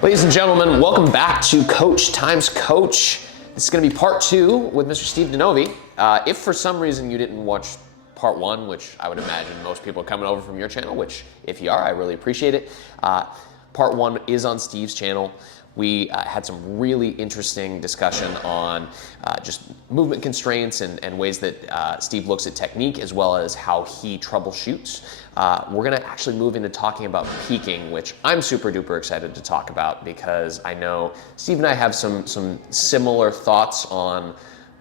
Ladies and gentlemen, welcome back to Coach Times Coach. This is going to be part 2 with Mr. Steve Denovi. If for some reason you didn't watch part 1, which I would imagine most people are coming over from your channel, which if you are, I really appreciate it. Part 1 is on Steve's channel. We had some really interesting discussion on just movement constraints and ways that Steve looks at technique as well as how he troubleshoots. We're gonna actually move into talking about peaking, which I'm super duper excited to talk about because I know Steve and I have some similar thoughts on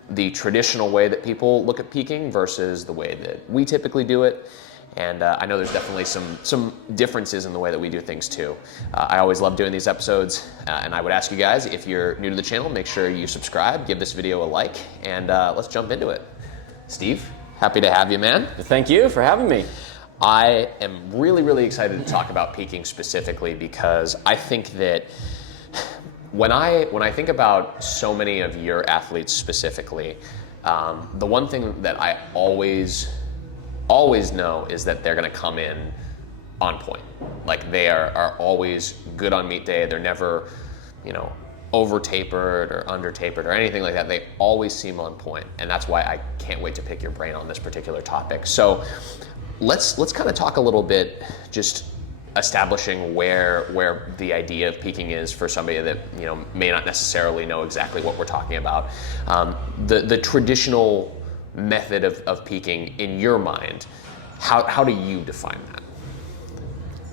the traditional way that people look at peaking versus the way that we typically do it. And I know there's definitely some differences in the way that we do things too. I always love doing these episodes, and I would ask you guys, if you're new to the channel, make sure you subscribe, give this video a like, and let's jump into it. Steve, happy to have you, man. Thank you for having me. I am really excited to talk about peaking specifically because I think that when I think about so many of your athletes specifically, the one thing that I always know is that they're going to come in on point. Like they are always good on meet day. They're never, over tapered or under tapered or anything like that. They always seem on point. And that's why I can't wait to pick your brain on this particular topic. So let's kind of talk a little bit, just establishing where the idea of peaking is for somebody that may not necessarily know exactly what we're talking about. The traditional method of peaking in your mind, how do you define that?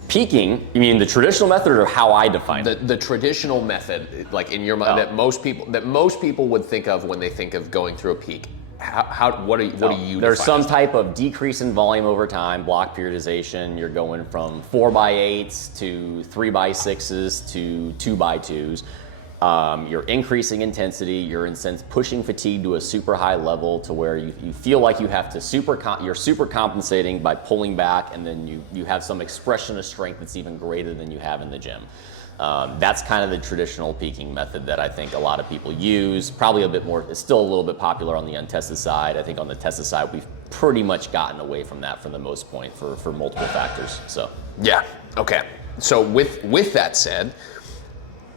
Peaking, you mean the traditional method or how I define it? The traditional method, like in your mind, that most people would think of when they think of going through a peak. What do you There's define some type of decrease in volume over time, block periodization. You're going from 4x8s to 3x6s to 2x2s. You're increasing intensity, you're in sense pushing fatigue to a super high level to where you feel like you have to you're super compensating by pulling back, and then you have some expression of strength that's even greater than you have in the gym. That's kind of the traditional peaking method that I think a lot of people use. Probably a bit more, it's still a little bit popular on the untested side. I think on the tested side, we've pretty much gotten away from that for the most point for multiple factors. So Yeah, okay. So with that said,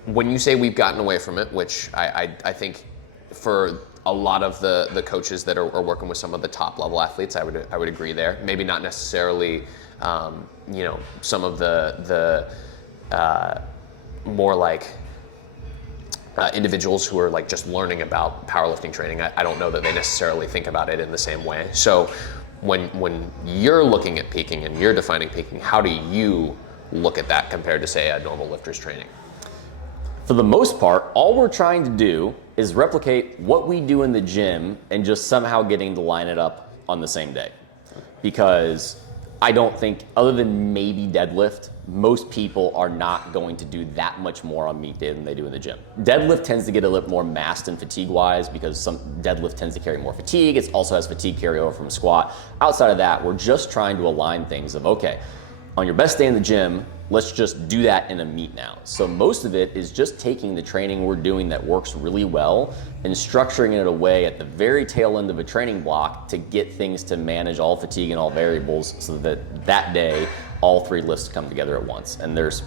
when you say we've gotten away from it, which I think for a lot of the coaches that are working with some of the top level athletes, I would agree there. Maybe not necessarily, some of the more like individuals who are like just learning about powerlifting training. I don't know that they necessarily think about it in the same way. So when you're looking at peaking and you're defining peaking, how do you look at that compared to, say, a normal lifter's training? for the most part, all we're trying to do is replicate what we do in the gym and just somehow getting to line it up on the same day. Because I don't think, other than maybe deadlift, most people are not going to do that much more on meet day than they do in the gym. Deadlift tends to get a little more massed and fatigue-wise because some deadlift tends to carry more fatigue. It also has fatigue carryover from squat. Outside of that, we're just trying to align things of, okay, on your best day in the gym, let's just do that in a meet now. So most of it is just taking the training we're doing that works really well and structuring it away at the very tail end of a training block to get things to manage all fatigue and all variables so that that day, all three lifts come together at once. And there's,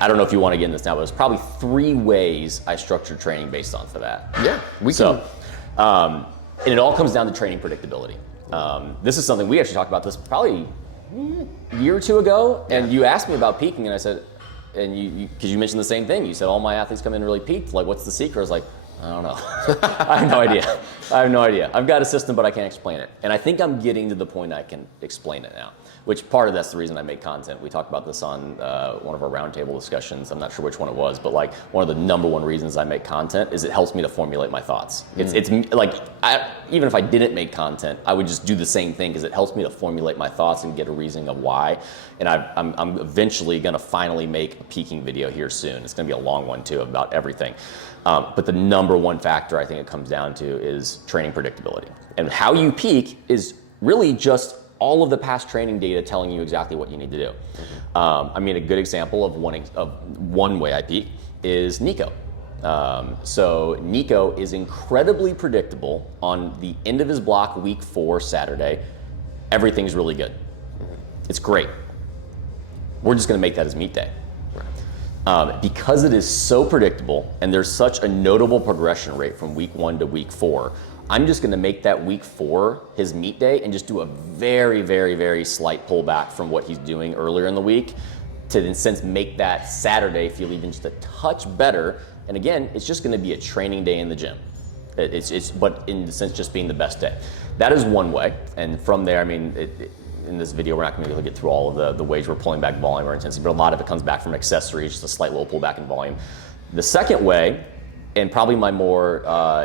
I don't know if you want to get into this now, but there's probably 3 ways I structure training based on for that. Yeah, we can. And it all comes down to training predictability. This is something we actually talked about this probably a year or 2 ago, and you asked me about peaking, and I said, and you because you mentioned the same thing. You said all my athletes come in really peaked. Like, what's the secret? I was like, I don't know. I have no idea. I have no idea. I've got a system, but I can't explain it. And I think I'm getting to the point I can explain it now, which part of that's the reason I make content. We talked about this on one of our roundtable discussions. I'm not sure which one it was, but like one of the #1 reasons I make content is it helps me to formulate my thoughts. It's like, even if I didn't make content, I would just do the same thing because it helps me to formulate my thoughts and get a reasoning of why. And I'm eventually gonna finally make a peaking video here soon. It's gonna be a long one too about everything. But the #1 factor I think it comes down to is training predictability. And how you peak is really just all of the past training data telling you exactly what you need to do. I mean, a good example of one way I peak is Nico. So Nico is incredibly predictable on the end of his block, week 4, Saturday. Everything's really good. It's great. We're just gonna make that his meet day. Because it is so predictable and there's such a notable progression rate from week 1 to week 4, I'm just gonna make that week 4 his meet day and just do a very, very, very slight pullback from what he's doing earlier in the week to, in a sense, make that Saturday feel even just a touch better. And again, it's just gonna be a training day in the gym. But in the sense, just being the best day. That is one way. And from there, I mean, in this video, we're not gonna be able to get through all of the ways we're pulling back volume or intensity, but a lot of it comes back from accessories, just a slight little pullback in volume. The second way, and probably my more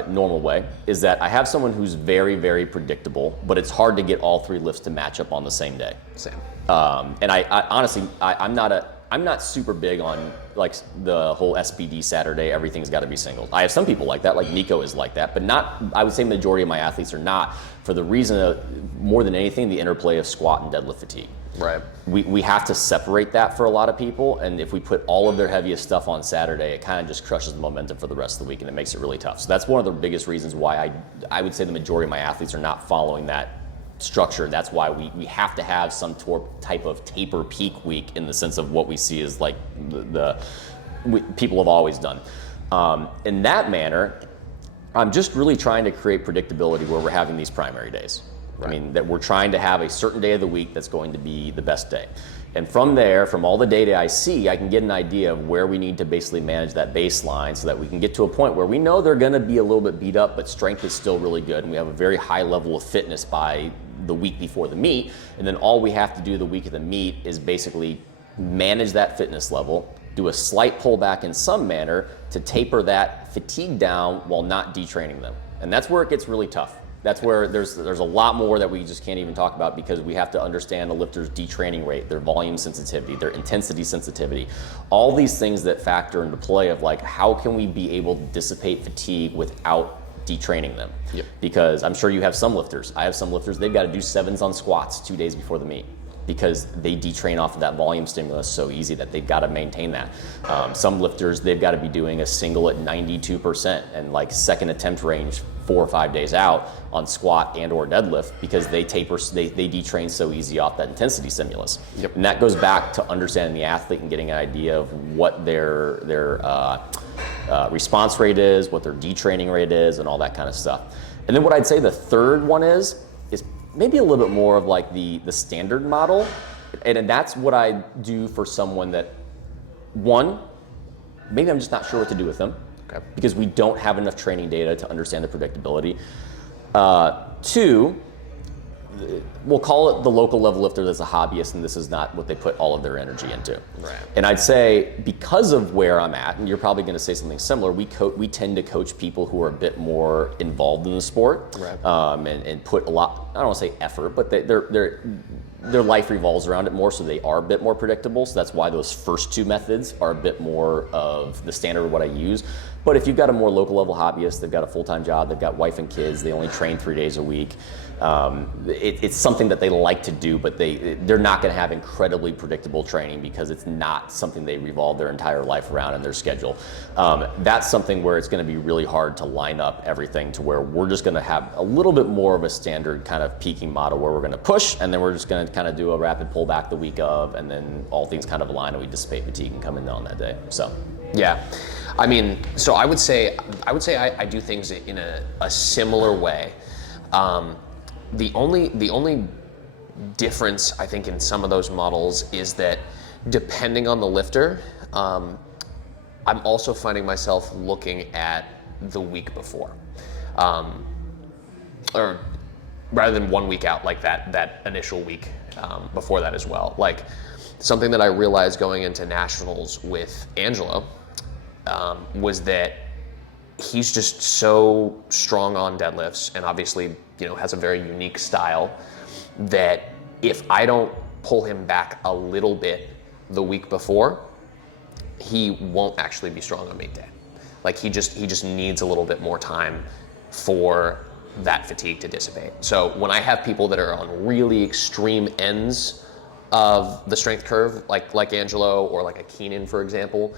normal way, is that I have someone who's very, very predictable, but it's hard to get all 3 lifts to match up on the same day. Same. And I honestly, I'm not super big on like the whole SBD Saturday, everything's got to be single. I have some people like that, like Nico is like that, but not, I would say majority of my athletes are not, for the reason of, more than anything, the interplay of squat and deadlift fatigue. Right. We have to separate that for a lot of people, and if we put all of their heaviest stuff on Saturday, it kind of just crushes the momentum for the rest of the week, and it makes it really tough. So that's one of the biggest reasons why I would say the majority of my athletes are not following that structure. That's why we have to have some type of taper peak week, in the sense of what we see as like people have always done. In that manner, I'm just really trying to create predictability where we're having these primary days. Right. I mean, that we're trying to have a certain day of the week that's going to be the best day. And from there, from all the data I see, I can get an idea of where we need to basically manage that baseline so that we can get to a point where we know they're gonna be a little bit beat up, but strength is still really good, and we have a very high level of fitness by the week before the meet. And then all we have to do the week of the meet is basically manage that fitness level, do a slight pullback in some manner to taper that fatigue down while not detraining them. And that's where it gets really tough. That's where there's a lot more that we just can't even talk about, because we have to understand a lifter's detraining rate, their volume sensitivity, their intensity sensitivity, all these things that factor into play of like, how can we be able to dissipate fatigue without detraining them? Yep. Because I'm sure you have some lifters. I have some lifters, they've got to do 7s on squats 2 days before the meet, because they detrain off of that volume stimulus so easy that they've got to maintain that. Some lifters, they've got to be doing a single at 92% and like second attempt range 4 or 5 days out on squat and or deadlift, because they detrain so easy off that intensity stimulus. Yep. And that goes back to understanding the athlete and getting an idea of what their response rate is, what their detraining rate is, and all that kind of stuff. And then what I'd say the third one is maybe a little bit more of like the standard model. And that's what I do for someone that, one, maybe I'm just not sure what to do with them. Okay. Because we don't have enough training data to understand the predictability. 2, we'll call it the local level lifter that's a hobbyist, and this is not what they put all of their energy into. Right. And I'd say, because of where I'm at, and you're probably going to say something similar, we tend to coach people who are a bit more involved in the sport, right. And put a lot, I don't want to say effort, but their life revolves around it more, so they are a bit more predictable. So that's why those first 2 methods are a bit more of the standard of what I use. But if you've got a more local level hobbyist, they've got a full-time job, they've got wife and kids, they only train 3 days a week, it's something that they like to do, but they're not going to have incredibly predictable training, because it's not something they revolve their entire life around in their schedule. That's something where it's going to be really hard to line up everything to where we're just going to have a little bit more of a standard kind of peaking model, where we're going to push, and then we're just going to kind of do a rapid pullback the week of, and then all things kind of align and we dissipate fatigue and come in on that day. So yeah, I mean, so I would say I do things in a similar way. The only difference I think in some of those models is that, depending on the lifter, I'm also finding myself looking at the week before, or rather than 1 week out, like that initial week before that as well. Like, something that I realized going into nationals with Angelo was that he's just so strong on deadlifts, and obviously, has a very unique style, that if I don't pull him back a little bit the week before, he won't actually be strong on meet day. Like, he just needs a little bit more time for that fatigue to dissipate. So when I have people that are on really extreme ends of the strength curve, like Angelo or like a Keenan, for example,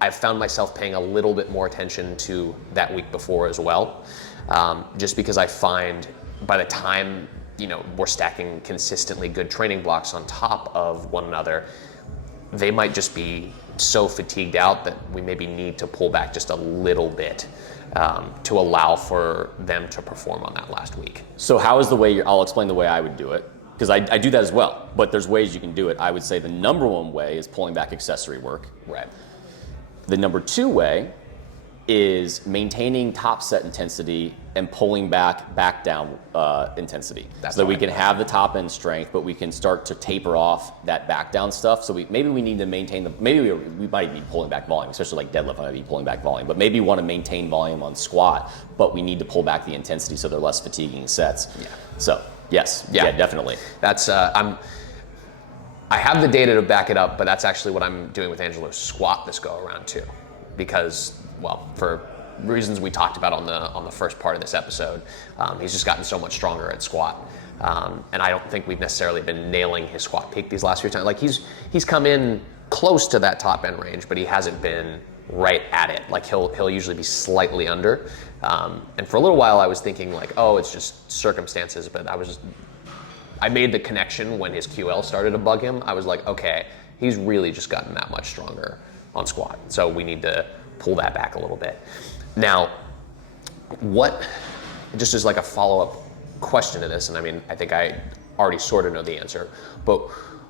I've found myself paying a little bit more attention to that week before as well, just because I find by the time we're stacking consistently good training blocks on top of one another, they might just be so fatigued out that we maybe need to pull back just a little bit to allow for them to perform on that last week. So how is the way, I'll explain the way I would do it, because I do that as well, but there's ways you can do it. I would say the number one way is pulling back accessory work. Right. The number two way is maintaining top set intensity and pulling back down intensity. So that we can have the top end strength, but we can start to taper off that back down stuff. So maybe we need to maintain maybe we might be pulling back volume, especially like deadlift, I might be pulling back volume, but maybe we want to maintain volume on squat, but we need to pull back the intensity so they're less fatiguing sets. Yeah. So yes, yeah, definitely. That's, I have the data to back it up, but that's actually what I'm doing with Angelo's squat this go around too. Because, well, for reasons we talked about on the first part of this episode, he's just gotten so much stronger at squat. And I don't think we've necessarily been nailing his squat peak these last few times. Like he's come in close to that top end range, but he hasn't been right at it. Like he'll usually be slightly under. And for a little while I was thinking like, oh, it's just circumstances, but I made the connection when his QL started to bug him. I was like, okay, he's really just gotten that much stronger on squat. So we need to pull that back a little bit. Now, just as like a follow-up question to this, and I mean, I think I already sort of know the answer, but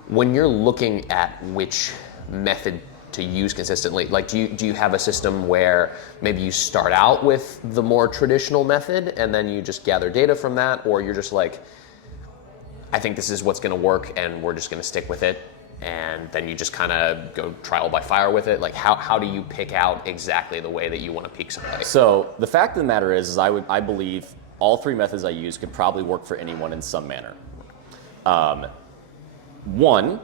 when you're looking at which method to use consistently, like do you have a system where maybe you start out with the more traditional method and then you just gather data from that, or you're just like, I think this is what's gonna work and we're just gonna stick with it, and then you just kind of go trial by fire with it? Like how do you pick out exactly the way that you want to peak somebody? So the fact of the matter is I believe all three methods I use could probably work for anyone in some manner. One,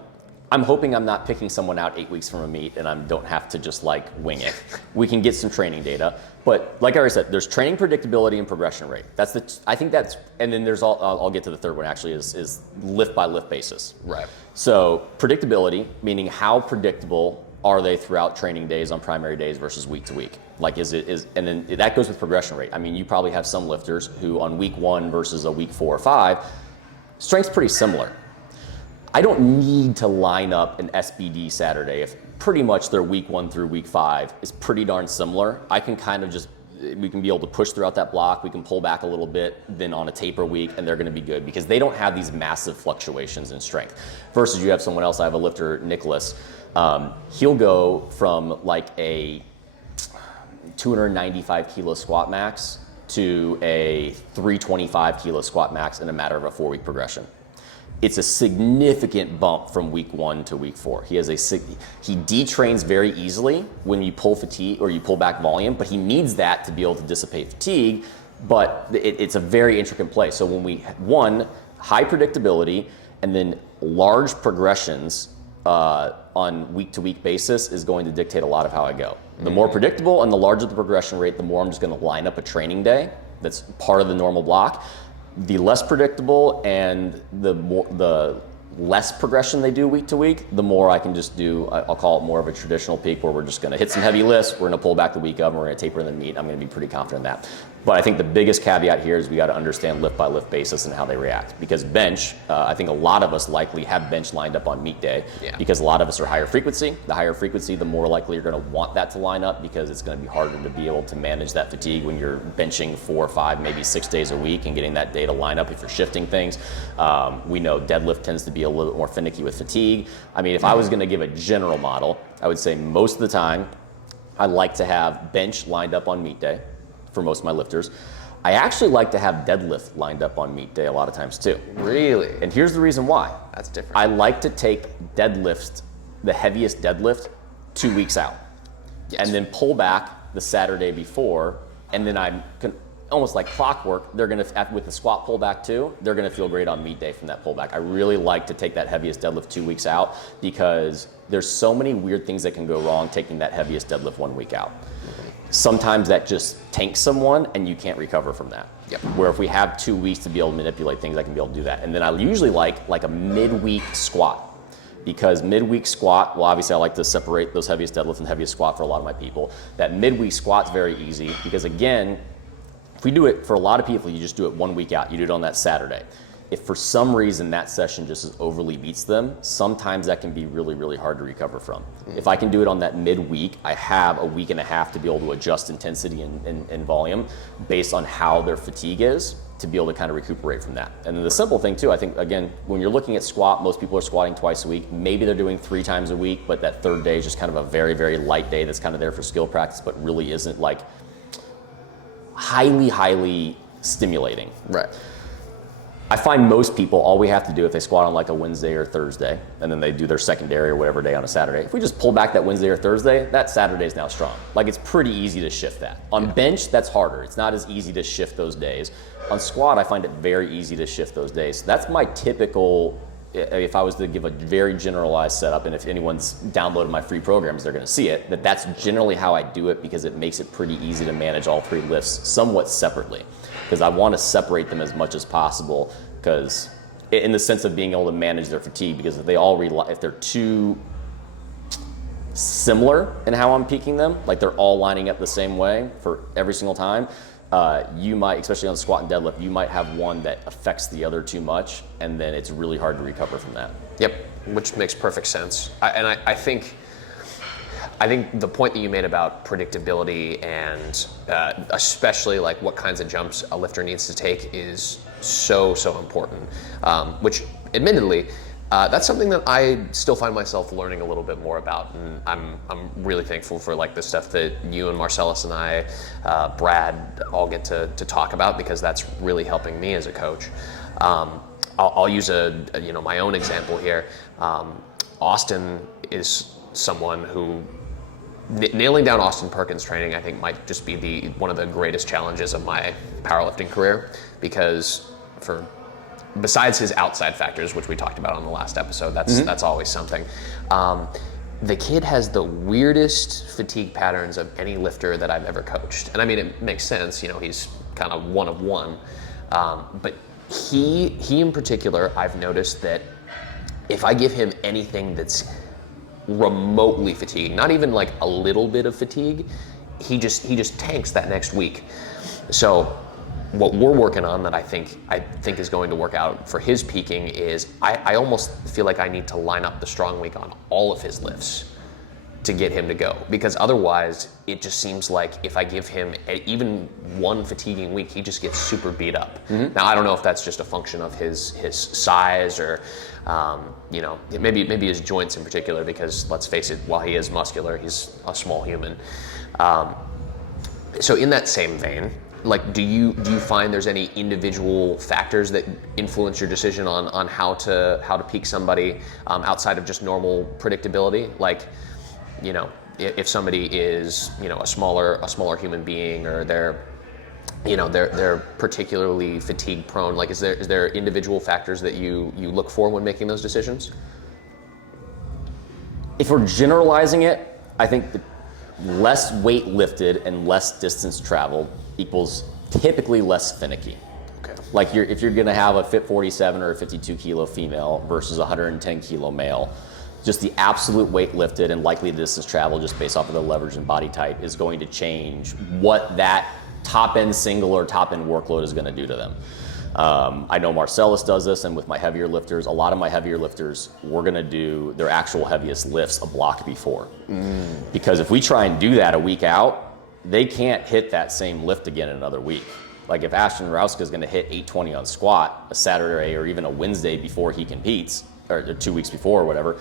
I'm hoping I'm not picking someone out 8 weeks from a meet and I don't have to just like wing it. We can get some training data, but like I already said, there's training predictability and progression rate. I think that's, and then there's I'll get to the third one actually is lift by lift basis. Right. So predictability, meaning how predictable are they throughout training days on primary days versus week to week? Like and then that goes with progression rate. I mean, you probably have some lifters who on week 1 versus a week 4 or 5, strength's pretty similar. I don't need to line up an SBD Saturday if pretty much their week 1 through week 5 is pretty darn similar. I can kind of we can be able to push throughout that block, we can pull back a little bit, then on a taper week, and they're gonna be good because they don't have these massive fluctuations in strength. Versus you have someone else, I have a lifter, Nicholas, he'll go from like a 295 kilo squat max to a 325 kilo squat max in a matter of a 4-week progression. It's a significant bump from week 1 to week 4. He detrains very easily when you pull fatigue or you pull back volume, but he needs that to be able to dissipate fatigue. But it's a very intricate play. So when high predictability and then large progressions on week to week basis is going to dictate a lot of how I go. The more predictable and the larger the progression rate, the more I'm just going to line up a training day that's part of the normal block. The less predictable and the less progression they do week to week, the more I can just do, I'll call it more of a traditional peak where we're just gonna hit some heavy lifts, we're gonna pull back the week of, and we're gonna taper in the meet. I'm gonna be pretty confident in that. But I think the biggest caveat here is we gotta understand lift by lift basis and how they react. Because bench, I think a lot of us likely have bench lined up on meet day because a lot of us are higher frequency. The higher frequency, the more likely you're gonna want that to line up because it's gonna be harder to be able to manage that fatigue when you're benching 4 or 5, maybe 6 days a week and getting that data line up if you're shifting things. We know deadlift tends to be a little bit more finicky with fatigue. I mean, if I was gonna give a general model, I would say most of the time, I like to have bench lined up on meet day for most of my lifters. I actually like to have deadlift lined up on meet day a lot of times too. Really? And here's the reason why. That's different. I like to take deadlift, the heaviest deadlift, 2 weeks out. Yes. And then pull back the Saturday before, and then I can, almost like clockwork, they're gonna, with the squat pullback too, they're gonna feel great on meet day from that pullback. I really like to take that heaviest deadlift 2 weeks out because there's so many weird things that can go wrong taking that heaviest deadlift 1 week out. Sometimes that just tanks someone and you can't recover from that. Yep. Where if we have 2 weeks to be able to manipulate things, I can be able to do that. And then I usually like a midweek squat, because midweek squat, well, obviously I like to separate those heaviest deadlift and heaviest squat for a lot of my people. That midweek squat's very easy because again, if we do it for a lot of people, you just do it 1 week out. You do it on that Saturday. if for some reason that session just overly beats them, sometimes that can be really, really hard to recover from. If I can do it on that midweek, I have a week and a half to be able to adjust intensity and volume based on how their fatigue is, to be able to kind of recuperate from that. And then the simple thing too, I think, again, when you're looking at squat, most people are squatting twice a week. Maybe they're doing 3 times a week, but that third day is just kind of a very, very light day that's kind of there for skill practice, but really isn't like highly, highly stimulating. Right. I find most people, all we have to do if they squat on like a Wednesday or Thursday, and then they do their secondary or whatever day on a Saturday, if we just pull back that Wednesday or Thursday, that Saturday is now strong. Like, it's pretty easy to shift that. On bench, that's harder. It's not as easy to shift those days. On squat, I find it very easy to shift those days. So that's my typical, if I was to give a very generalized setup, and if anyone's downloaded my free programs, they're gonna see it, that's generally how I do it, because it makes it pretty easy to manage all 3 lifts somewhat separately. Because I want to separate them as much as possible, because in the sense of being able to manage their fatigue, because if they all if they're too similar in how I'm peaking them, like they're all lining up the same way for every single time, you might, especially on squat and deadlift, you might have one that affects the other too much, and then it's really hard to recover from that. Yep, which makes perfect sense. I think the point that you made about predictability and especially like what kinds of jumps a lifter needs to take is so important, which admittedly, that's something that I still find myself learning a little bit more about, and I'm really thankful for like the stuff that you and Marcellus and I, Brad, all get to talk about, because that's really helping me as a coach. I'll use my own example here. Austin is someone who, nailing down Austin Perkins training, I think might just be one of the greatest challenges of my powerlifting career, because besides his outside factors, which we talked about on the last episode, that's always something. The kid has the weirdest fatigue patterns of any lifter that I've ever coached. And I mean, it makes sense, he's kind of one of one. But he in particular, I've noticed that if I give him anything that's remotely fatigued, not even like a little bit of fatigue, he just tanks that next week. So what we're working on that I think is going to work out for his peaking is I almost feel like I need to line up the strong week on all of his lifts to get him to go, because otherwise it just seems like if I give him even one fatiguing week, he just gets super beat up. Now I don't know if that's just a function of his size, or maybe his joints in particular, because let's face it, while he is muscular, he's a small human. So in that same vein, like, do you find there's any individual factors that influence your decision on how to peak somebody outside of just normal predictability? Like, if somebody is a smaller human being, or they're particularly fatigue prone, like is there individual factors that you look for when making those decisions? If we're generalizing it, I think the less weight lifted and less distance traveled equals typically less finicky. Okay. Like if you're gonna have a fit 47 or a 52 kilo female versus a 110 kilo male, just the absolute weight lifted and likely distance travel, just based off of the leverage and body type, is going to change what that top end single or top end workload is gonna do to them. I know Marcellus does this, and with my heavier lifters, a lot of my heavier lifters, we're gonna do their actual heaviest lifts a block before. Because if we try and do that a week out, they can't hit that same lift again in another week. Like if Ashton Rauska is gonna hit 820 on squat a Saturday or even a Wednesday before he competes, or 2 weeks before or whatever,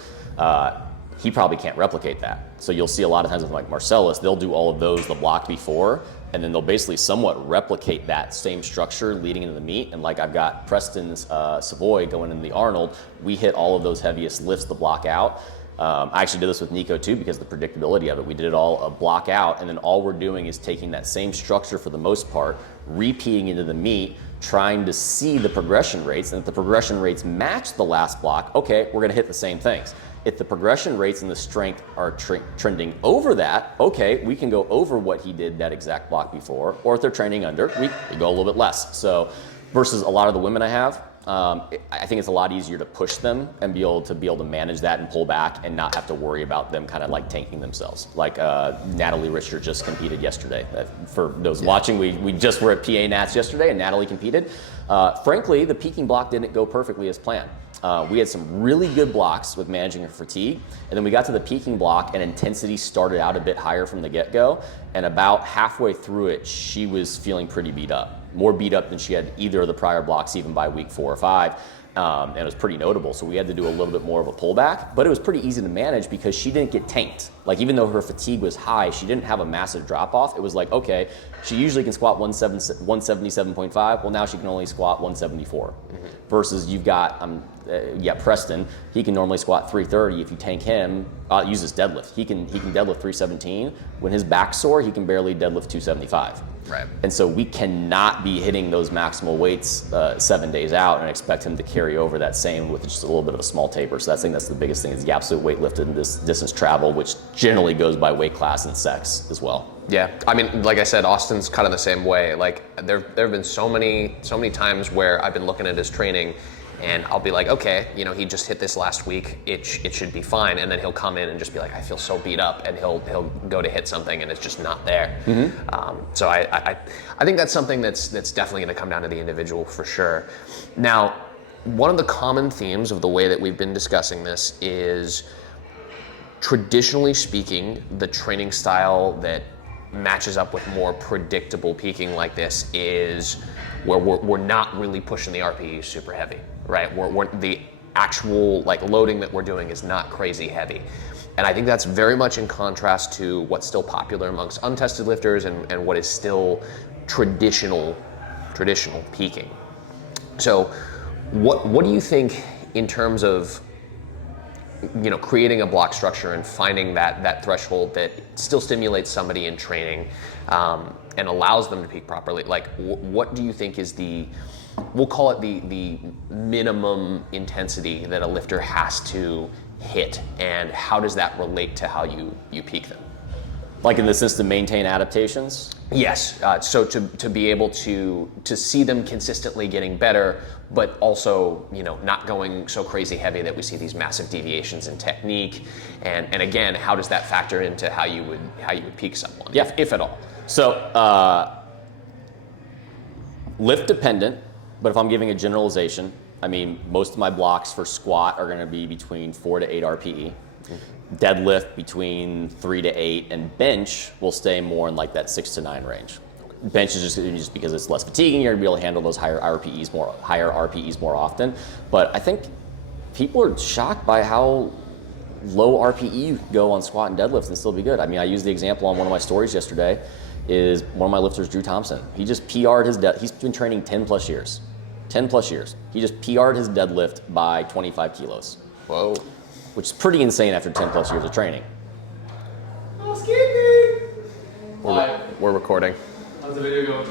he probably can't replicate that. So you'll see a lot of times with like Marcellus, they'll do all of those the block before, and then they'll basically somewhat replicate that same structure leading into the meet. And like I've got Preston's Savoy going into the Arnold, we hit all of those heaviest lifts the block out. I actually did this with Nico too, because the predictability of it. We did it all a block out, and then all we're doing is taking that same structure for the most part, repeating into the meet, trying to see the progression rates, and if the progression rates match the last block, okay, we're gonna hit the same things. If the progression rates and the strength are trending over that, okay, we can go over what he did that exact block before, or if they're trending under, we go a little bit less. So versus a lot of the women I have, I think it's a lot easier to push them and be able to manage that and pull back and not have to worry about them kind of like tanking themselves. Like Natalie Richter just competed yesterday. For those watching, we just were at PA Nats yesterday and Natalie competed. Frankly, the peaking block didn't go perfectly as planned. We had some really good blocks with managing her fatigue, and then we got to the peaking block and intensity started out a bit higher from the get-go, and about halfway through it, she was feeling pretty beat up. More beat up than she had either of the prior blocks even by week 4 or 5. And it was pretty notable. So we had to do a little bit more of a pullback, but it was pretty easy to manage because she didn't get tanked. Like even though her fatigue was high, she didn't have a massive drop off. It was like, okay, she usually can squat 177.5. Well, now she can only squat 174. Versus you've got, Preston, he can normally squat 330. If you tank him, use his deadlift. He can deadlift 317. When his back's sore, he can barely deadlift 275. Right. And so we cannot be hitting those maximal weights 7 days out and expect him to carry over that same with just a little bit of a small taper. So I think that's the biggest thing is the absolute weight lifted and this distance travel, which generally goes by weight class and sex as well. Yeah, I mean, like I said, Austin's kind of the same way. Like there have been so many times where I've been looking at his training and I'll be like, okay, he just hit this last week. It should be fine. And then he'll come in and just be like, I feel so beat up, and he'll go to hit something and it's just not there. So I think that's something that's definitely going to come down to the individual for sure. Now, one of the common themes of the way that we've been discussing this is, traditionally speaking, the training style that matches up with more predictable peaking like this is where we're not really pushing the RPE super heavy, right? We're the actual loading that we're doing is not crazy heavy. And I think that's very much in contrast to what's still popular amongst untested lifters and what is still traditional peaking. So what do you think in terms of creating a block structure and finding that threshold that still stimulates somebody in training and allows them to peak properly? Like, what do you think is we'll call it the minimum intensity that a lifter has to hit, and how does that relate to how you peak them? Like in the sense to maintain adaptations? Yes, so to be able to see them consistently getting better, but also not going so crazy heavy that we see these massive deviations in technique, and again, how does that factor into how you would peak someone, if at all? So lift dependent, but if I'm giving a generalization, I mean most of my blocks for squat are going to be between 4 to 8 RPE. Deadlift between 3 to 8, and bench will stay more in like that 6 to 9 range. Bench is just because it's less fatiguing, you're gonna be able to handle those higher RPEs more often. But I think people are shocked by how low RPE you can go on squat and deadlifts and still be good. I mean, I used the example on one of my stories yesterday. Is one of my lifters, Drew Thompson. He just PR'd he's been training 10 plus years. He just PR'd his deadlift by 25 kilos. Whoa. Which is pretty insane after 10 plus years of training. Oh, excuse me! We're recording. How's the video going?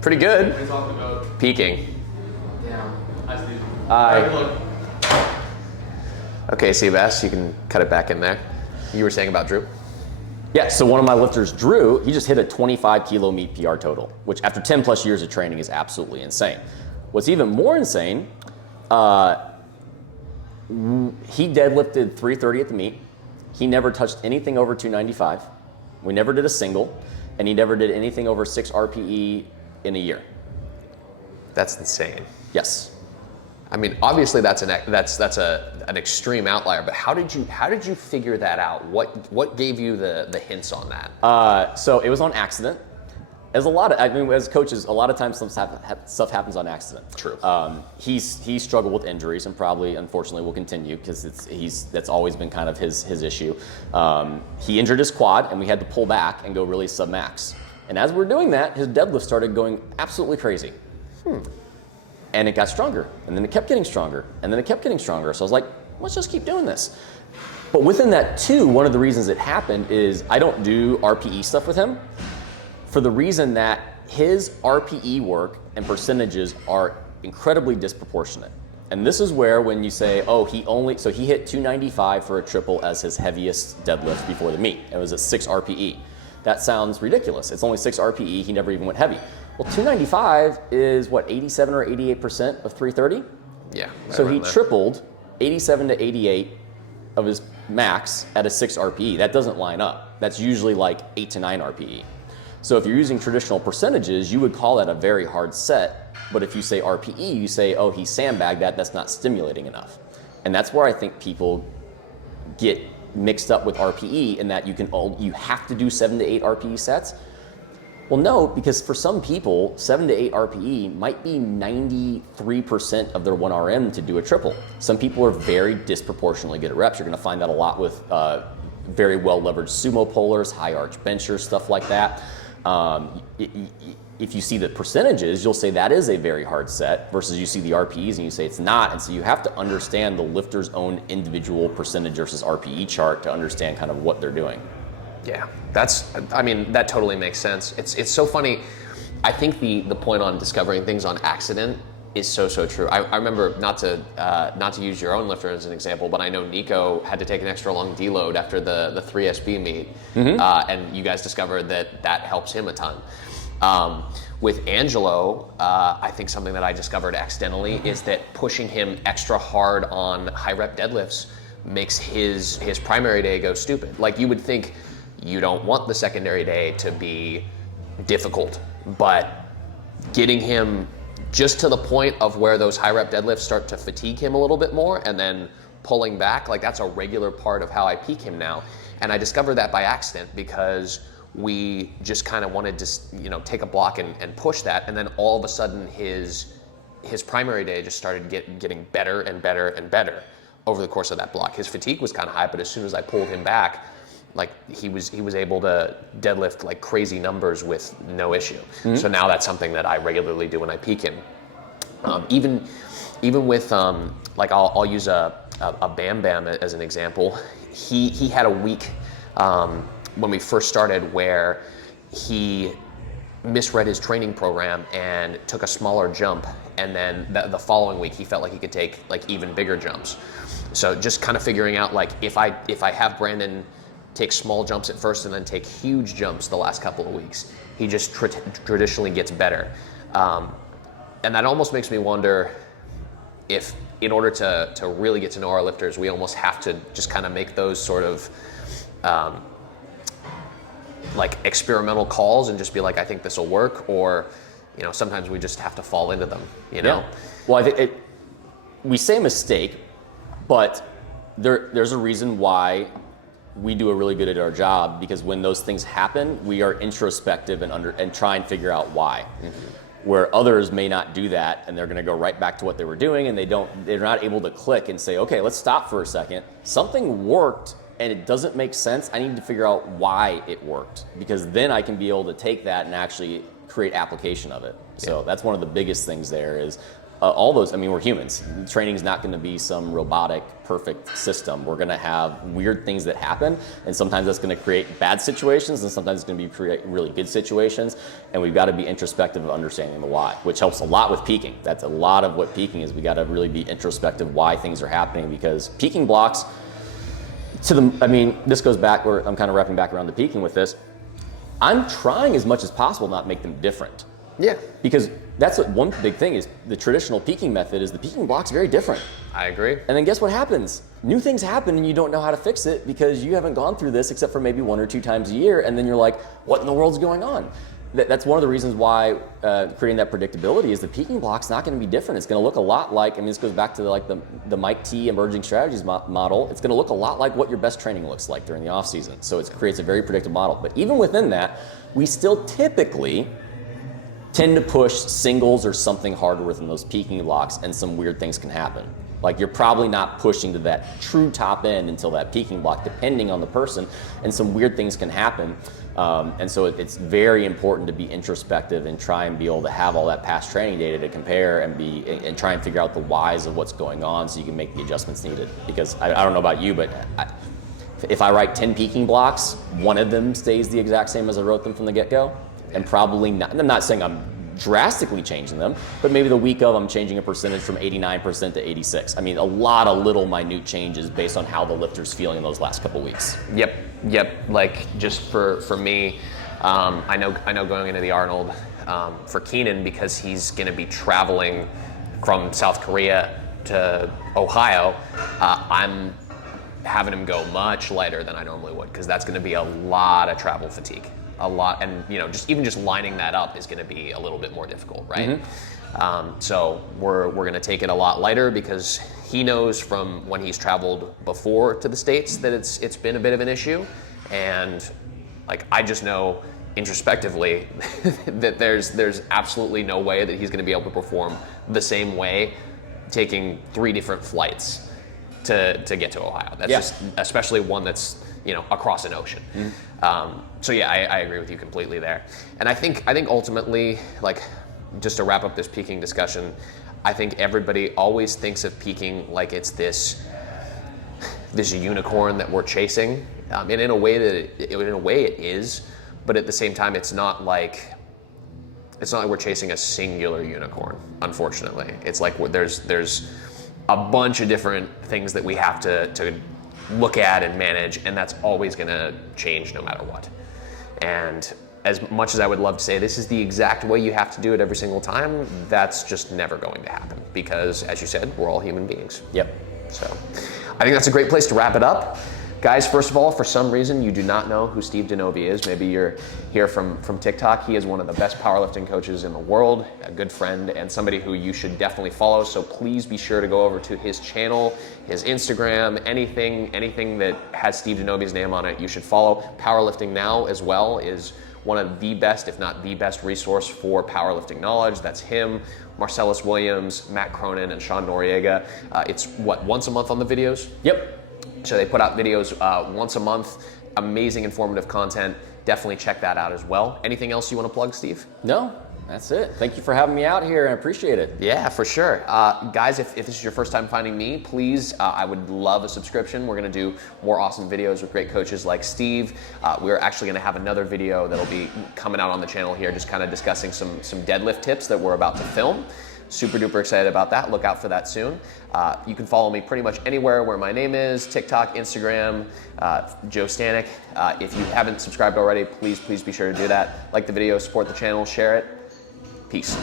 Pretty good. What are you talking about? Peaking. Damn. Hi, Steve. Hi. Good luck. Okay, Seabass, you can cut it back in there. You were saying about Drew? Yeah, so one of my lifters, Drew, he just hit a 25 kilo meet PR total, which after 10 plus years of training is absolutely insane. What's even more insane, he deadlifted 330 at the meet. He never touched anything over 295. We never did a single, and he never did anything over 6 RPE in a year. That's insane. Yes. I mean, obviously that's an extreme outlier, but how did you figure that out? What gave you the hints on that? So it was on accident. As coaches, a lot of times stuff happens on accident. True. He struggled with injuries and probably, unfortunately, will continue because that's always been kind of his issue. He injured his quad, and we had to pull back and go really sub-max. And as we're doing that, his deadlift started going absolutely crazy. And it got stronger, and then it kept getting stronger, and then it kept getting stronger. So I was like, let's just keep doing this. But within that too, one of the reasons it happened is I don't do RPE stuff with him, for the reason that his RPE work and percentages are incredibly disproportionate. And this is where when you say, oh, he hit 295 for a triple as his heaviest deadlift before the meet. It was at 6 RPE. that sounds ridiculous. It's only 6 RPE, he never even went heavy. Well, 295 is what, 87 or 88% of 330? Yeah. So he tripled 87 to 88 of his max at a 6 RPE. That doesn't line up. That's usually like 8 to 9 RPE. So if you're using traditional percentages, you would call that a very hard set. But if you say RPE, you say, oh, he sandbagged that, that's not stimulating enough. And that's where I think people get mixed up with RPE in that you have to do 7 to 8 RPE sets. Well, no, because for some people, 7 to 8 RPE might be 93% of their 1RM to do a triple. Some people are very disproportionately good at reps. You're going to find that a lot with very well leveraged sumo pullers, high arch benchers, stuff like that. If you see the percentages, you'll say that is a very hard set versus you see the RPEs and you say it's not. And so you have to understand the lifter's own individual percentage versus RPE chart to understand kind of what they're doing. Yeah, that totally makes sense. It's so funny. I think the point on discovering things on accident is so true. I remember, not to use your own lifter as an example, but I know Nico had to take an extra long deload after the 3SB meet, and you guys discovered that helps him a ton. With Angelo, I think something that I discovered accidentally is that pushing him extra hard on high rep deadlifts makes his primary day go stupid. Like, you would think you don't want the secondary day to be difficult, but getting him just to the point of where those high rep deadlifts start to fatigue him a little bit more and then pulling back, like, that's a regular part of how I peak him now. And I discovered that by accident because we just kind of wanted to, take a block and push that, and then all of a sudden his primary day just started getting better and better and better over the course of that block. His fatigue was kind of high, but as soon as I pulled him back, like, he was able to deadlift like crazy numbers with no issue. So now that's something that I regularly do when I peak him. Even with like, I'll use a Bam Bam as an example. He had a week when we first started where he misread his training program and took a smaller jump, and then the following week he felt like he could take like even bigger jumps. So just kind of figuring out, like, if I have Brandon take small jumps at first and then take huge jumps the last couple of weeks, he just traditionally gets better. And that almost makes me wonder if, in order to really get to know our lifters, we almost have to just kind of make those sort of like experimental calls and just be like, I think this will work, or sometimes we just have to fall into them. Yeah. Well, I think we say mistake, but there's a reason why we do a really good at our job, because when those things happen, we are introspective and try and figure out why. Where others may not do that, and they're going to go right back to what they were doing, and they're not able to click and say, okay, let's stop for a second. Something worked and it doesn't make sense. I need to figure out why it worked, because then I can be able to take that and actually create application of it. So that's one of the biggest things there is all those, we're humans. Training is not going to be some robotic, perfect system. We're going to have weird things that happen, and sometimes that's going to create bad situations, and sometimes it's going to create really good situations, and we've got to be introspective of understanding the why, which helps a lot with peaking. That's a lot of what peaking is. We got to really be introspective why things are happening, because peaking blocks, this goes back where I'm kind of wrapping back around the peaking with this. I'm trying as much as possible not make them different. Yeah. Because that's one big thing is the traditional peaking method is the peaking block's very different. I agree. And then guess what happens? New things happen and you don't know how to fix it because you haven't gone through this except for maybe 1 or 2 times a year, and then you're like, what in the world's going on? That's one of the reasons why creating that predictability is the peaking block's not going to be different. It's going to look a lot like, this goes back to the Mike T emerging strategies model. It's going to look a lot like what your best training looks like during the off season. So it creates a very predictable model. But even within that, we still typically tend to push singles or something harder within those peaking blocks, and some weird things can happen. Like, you're probably not pushing to that true top end until that peaking block, depending on the person, and some weird things can happen. And so it's very important to be introspective and try and be able to have all that past training data to compare and try and figure out the whys of what's going on so you can make the adjustments needed. Because I don't know about you, but if I write 10 peaking blocks, one of them stays the exact same as I wrote them from the get-go, and probably not. And I'm not saying I'm drastically changing them, but maybe the week of I'm changing a percentage from 89% to 86. I mean, a lot of little minute changes based on how the lifter's feeling in those last couple weeks. Yep. Like just for me, I know going into the Arnold for Keenan, because he's going to be traveling from South Korea to Ohio, I'm having him go much lighter than I normally would, because that's going to be a lot of travel fatigue, a lot, and just lining that up is going to be a little bit more difficult, right? So we're going to take it a lot lighter, because he knows from when he's traveled before to the States that it's been a bit of an issue, and like I just know introspectively that there's absolutely no way that he's going to be able to perform the same way taking 3 different flights to get to Ohio. That's just, especially one that's across an ocean. So yeah, I agree with you completely there. And I think ultimately, like, just to wrap up this peaking discussion, I think everybody always thinks of peaking like it's this unicorn that we're chasing, and in a way it is, but at the same time it's not like we're chasing a singular unicorn. Unfortunately, it's like there's a bunch of different things that we have to look at and manage, and that's always going to change no matter what. And as much as I would love to say this is the exact way you have to do it every single time, that's just never going to happen, because as you said, we're all human beings. Yep. So I think that's a great place to wrap it up. Guys, first of all, for some reason you do not know who Steve Denovi is. Maybe you're here from TikTok. He is one of the best powerlifting coaches in the world, a good friend, and somebody who you should definitely follow. So please be sure to go over to his channel, his Instagram, anything that has Steve Denovi's name on it, you should follow. Powerlifting Now as well is one of the best, if not the best resource for powerlifting knowledge. That's him, Marcellus Williams, Matt Cronin, and Sean Noriega. It's once a month on the videos? Yep. So they put out videos once a month, amazing informative content. Definitely check that out as well. Anything else you want to plug, Steve? No, that's it. Thank you for having me out here, and I appreciate it. Yeah, for sure. Guys, if this is your first time finding me, please, I would love a subscription. We're going to do more awesome videos with great coaches like Steve. We're actually going to have another video that'll be coming out on the channel here, just kind of discussing some deadlift tips that we're about to film. Super duper excited about that. Look out for that soon. You can follow me pretty much anywhere where my name is, TikTok, Instagram, Joe Stanek. If you haven't subscribed already, please be sure to do that. Like the video, support the channel, share it. Peace.